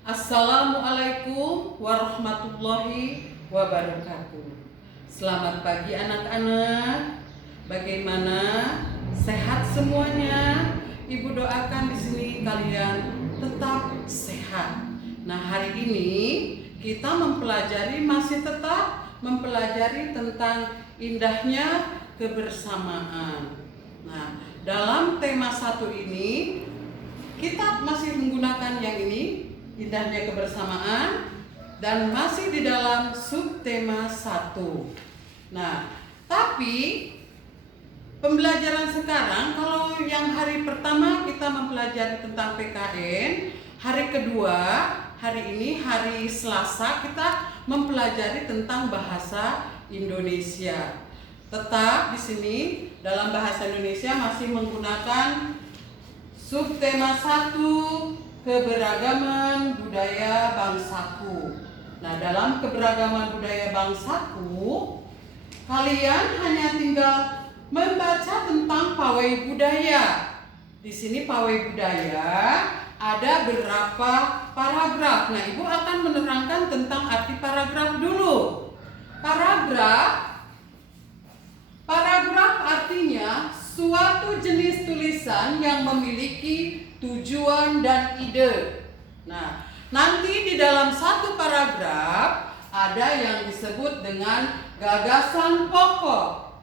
Assalamualaikum warahmatullahi wabarakatuh. Selamat pagi anak-anak. Bagaimana? Sehat semuanya? Ibu doakan di sini kalian tetap sehat. Nah, hari ini kita masih tetap mempelajari tentang indahnya kebersamaan. Nah, dalam tema 1 ini kita masih menggunakan yang ini, indahnya kebersamaan, dan masih di dalam subtema 1. Nah, tapi pembelajaran sekarang, kalau yang hari pertama kita mempelajari tentang PKN, hari kedua, hari ini hari Selasa kita mempelajari tentang bahasa Indonesia. Tetap di sini dalam bahasa Indonesia masih menggunakan subtema 1, keberagaman budaya bangsaku. Nah, dalam keberagaman budaya bangsaku, kalian hanya tinggal membaca tentang pawai budaya. Di sini pawai budaya ada berapa paragraf. Nah, Ibu akan menerangkan tentang arti paragraf dulu. Paragraf artinya suatu jenis tulisan yang memiliki tujuan dan ide. Nah, nanti di dalam satu paragraf ada yang disebut dengan gagasan pokok.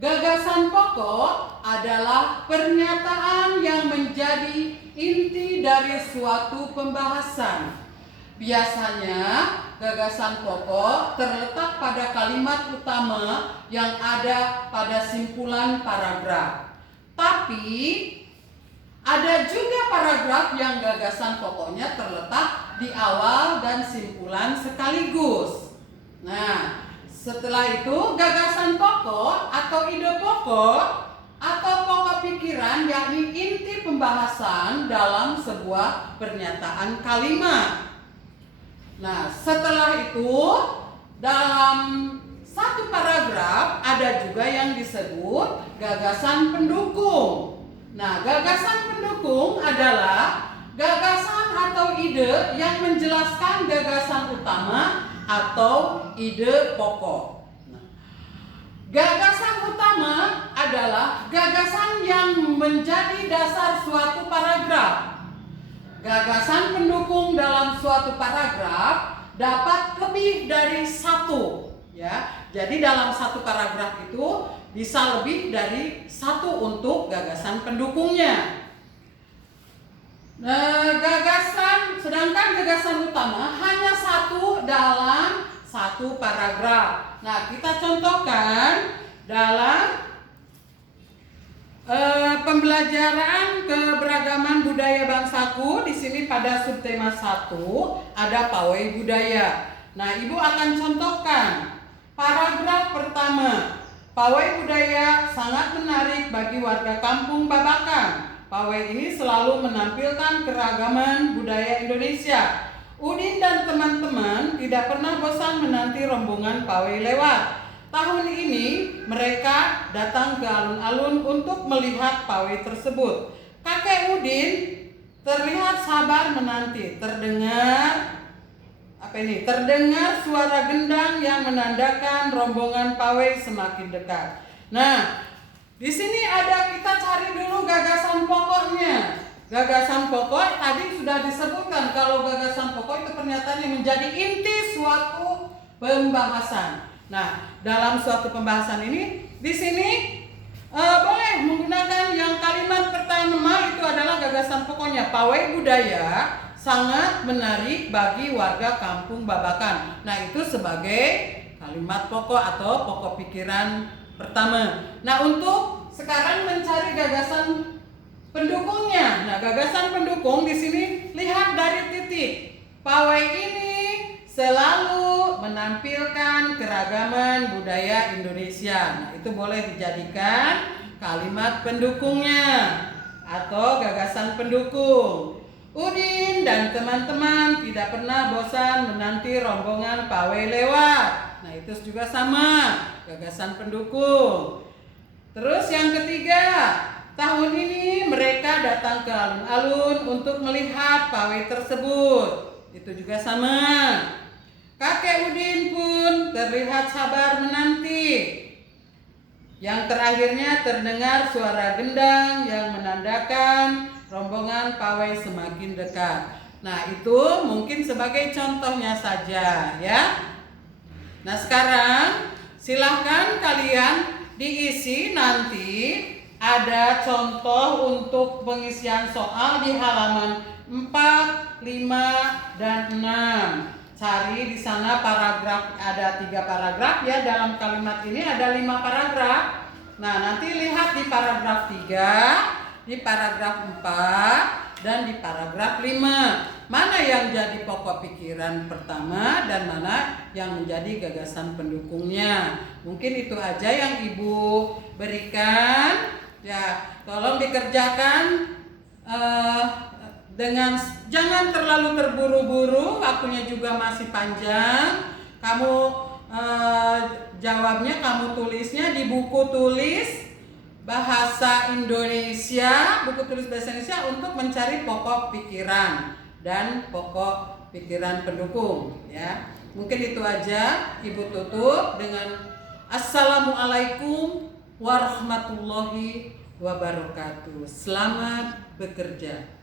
Gagasan pokok adalah pernyataan yang menjadi inti dari suatu pembahasan. Biasanya gagasan pokok terletak pada kalimat utama yang ada pada simpulan paragraf. Tapi ada juga paragraf yang gagasan pokoknya terletak di awal dan simpulan sekaligus. Nah, setelah itu gagasan pokok atau ide pokok atau pokok pikiran yakni inti pembahasan dalam sebuah pernyataan kalimat. Nah, setelah itu dalam satu paragraf ada juga yang disebut gagasan pendukung. Nah, gagasan pendukung adalah gagasan atau ide yang menjelaskan gagasan utama atau ide pokok. Nah, gagasan utama adalah gagasan yang menjadi dasar suatu paragraf. Gagasan pendukung dalam suatu paragraf dapat lebih dari satu, ya. Jadi dalam satu paragraf itu bisa lebih dari satu untuk gagasan pendukungnya. Nah, sedangkan gagasan utama hanya satu dalam satu paragraf. Nah, kita contohkan dalam pembelajaran keberagaman budaya bangsaku. Di sini pada subtema 1 ada pawai budaya. Nah, Ibu akan contohkan paragraf pertama. Pawai budaya sangat menarik bagi warga kampung Babakan. Pawai ini selalu menampilkan keragaman budaya Indonesia. Udin dan teman-teman tidak pernah bosan menanti rombongan pawai lewat. Tahun ini mereka datang ke alun-alun untuk melihat pawai tersebut. Kakek Udin terlihat sabar menanti. Terdengar suara gendang yang menandakan rombongan pawai semakin dekat. Nah, di sini kita cari dulu gagasan pokoknya. Gagasan pokok tadi sudah disebutkan kalau gagasan pokok itu pernyataan yang menjadi inti suatu pembahasan. Nah, dalam suatu pembahasan ini, di sini boleh menggunakan yang kalimat pertama itu adalah gagasan pokoknya. Pawai budaya sangat menarik bagi warga kampung Babakan. Nah, itu sebagai kalimat pokok atau pokok pikiran pertama. Nah, untuk sekarang mencari gagasan pendukungnya. Nah, gagasan pendukung di sini lihat dari titik. Pawai ini selalu menampilkan keragaman budaya Indonesia. Nah, itu boleh dijadikan kalimat pendukungnya atau gagasan pendukung. Udin dan teman-teman tidak pernah bosan menanti rombongan pawai lewat. Nah, itu juga sama, gagasan pendukung. Terus yang ketiga, tahun ini mereka datang ke alun-alun untuk melihat pawai tersebut. itu juga sama. Kakek Udin pun terlihat sabar menanti. Yang terakhirnya terdengar suara gendang yang menandakan rombongan pawai semakin dekat. Nah, itu mungkin sebagai contohnya saja ya. Nah, sekarang silahkan kalian diisi, nanti ada contoh untuk pengisian soal di halaman 4, 5, dan 6. Cari di sana paragraf, ada 3 paragraf ya, dalam kalimat ini ada 5 paragraf. Nah, nanti lihat di paragraf 3, di paragraf 4, dan di paragraf 5. Mana yang jadi pokok pikiran pertama dan mana yang menjadi gagasan pendukungnya. Mungkin itu aja yang Ibu berikan. Ya, tolong dikerjakan dengan jangan terlalu terburu-buru, waktunya juga masih panjang. Kamu jawabnya, kamu tulisnya di buku tulis bahasa Indonesia, buku tulis bahasa Indonesia untuk mencari pokok pikiran dan pokok pikiran pendukung ya. Mungkin itu aja. Ibu tutup dengan Assalamualaikum warahmatullahi wabarakatuh. Selamat bekerja.